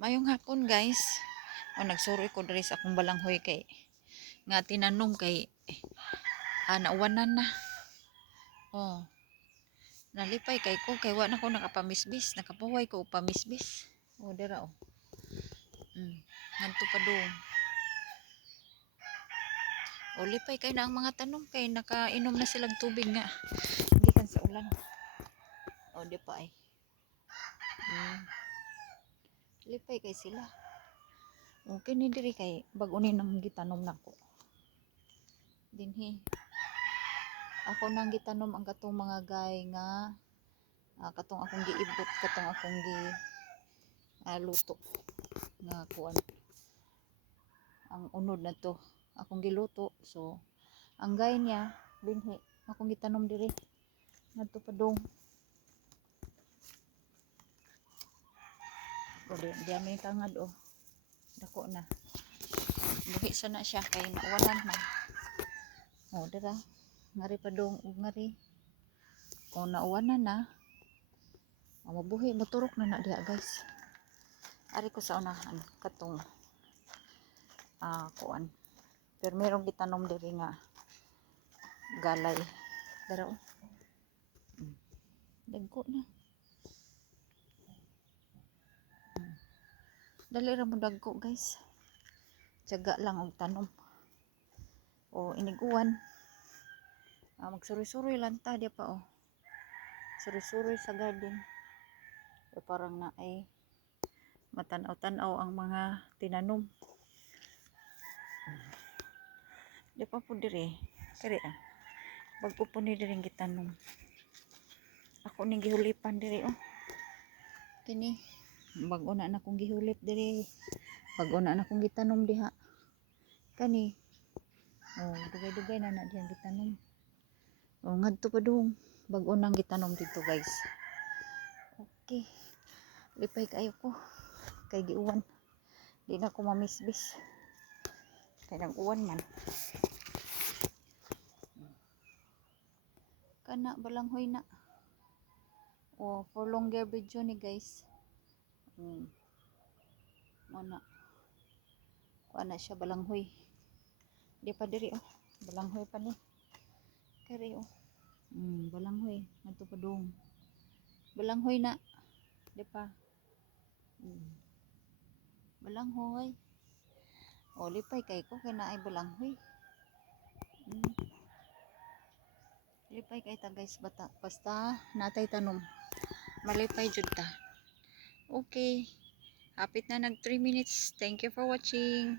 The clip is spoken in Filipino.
Mayong hapon guys. O nagsuroy ko diri sa akong balanghoy kay nga tinanom kay nauwanan na. Oh, nalipay kay ko kay wa na ko nakapamisbis, nakapuhay ko og pamisbis. Oh, dira oh. Ngadto pa do. O lipay kay na ang mga tanom kay nakainom na silang tubig nga gikan sa ulan. O di pa ay. Lipay kay sila. Okay ni diri kay bag-unin nang gitanom nako. Dinhi. Ako nang gitanom ang katong mga gay nga katong akong giibot, katong akong luto nga kuan. Ang unod na to, akong giluto. So, ang gay niya dinhi akong gitanom diri. Ngadto pa dong. O di may tangad oh. Dako na. Buhi sana siya kay nawalan man. O dira. Ngari pa dong ug ngari. O nauwanan na. Mabuhi moturok na diha guys. Ari ko sa unahan katong kuan. Pero merong gitanom diri nga galay. Dara oh. Dagko na. Dali ra mo dagko guys. Tiyaga lang og tanom. O iniguan. Magsuroy-suroy lang ta dia pa oh. Suroy-suroy sa garden. E parang na ay matanaw-tanaw ang mga tinanom. Di pa po diri. Kari bago po ni diri gitanom. Ako ning gihulipan diri oh. Kini bago na akong gihulip diri. Bago na akong gitanom diha. Kani. Oh, dugay-dugay na diyan gitanom. Oh, ngadto pa dong. Bago nang gitanom dito, guys. Okay. Lipay kayo ko. Kay giuwan. Di na ko mamisbis. Kay nag-uwan man. Kana balanghoy na. Oh, for longer video ni guys. Mana. Kuana siya balanghoy. Di pa diri oh. Balanghoy pa ni. Kari oh. Balanghoy. Ngadto pa dong. Balanghoy na. Di pa. Balanghoy. O lipay kay ko kay naay balanghoy. Lipay kay ta guys basta natay tanom. Malipay jud ta. Okay. Hapit na nag 3 minutes. Thank you for watching.